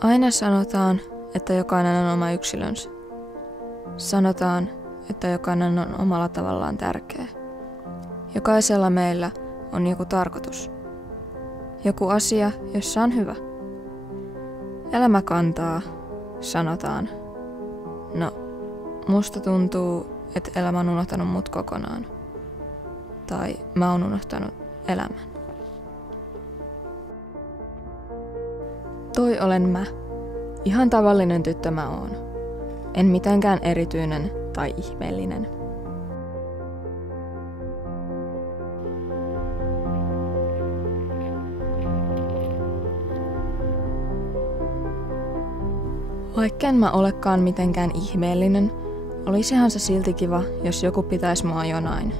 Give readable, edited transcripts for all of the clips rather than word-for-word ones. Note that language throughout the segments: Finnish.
Aina sanotaan, että jokainen on oma yksilönsä. Sanotaan, että jokainen on omalla tavallaan tärkeä. Jokaisella meillä on joku tarkoitus. Joku asia, jossa on hyvä. Elämä kantaa, sanotaan. No, musta tuntuu, että elämä on unohtanut mut kokonaan. Tai mä oon unohtanut elämän. Toi olen mä. Ihan tavallinen tyttö mä oon. En mitenkään erityinen tai ihmeellinen. Vaikka en mä olekaan mitenkään ihmeellinen, olisihan se silti kiva, jos joku pitäisi mua jonain.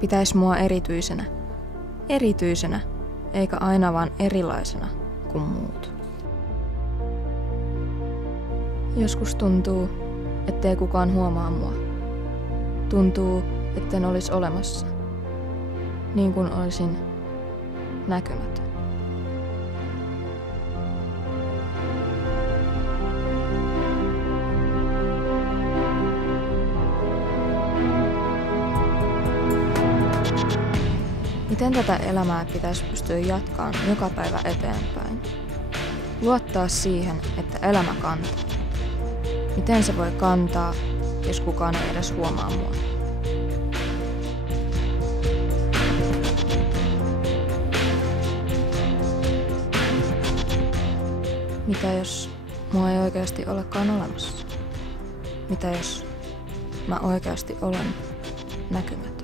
Pitäisi mua erityisenä. Erityisenä, eikä aina vaan erilaisena kuin muut. Joskus tuntuu, ettei kukaan huomaa mua. Tuntuu, etten olisi olemassa. Niin kuin olisin näkymätön. Miten tätä elämää pitäisi pystyä jatkamaan joka päivä eteenpäin? Luottaa siihen, että elämä kantaa. Miten se voi kantaa, jos kukaan ei edes huomaa mua? Mitä jos mua ei oikeasti olekaan olemassa? Mitä jos mä oikeasti olen näkymätön?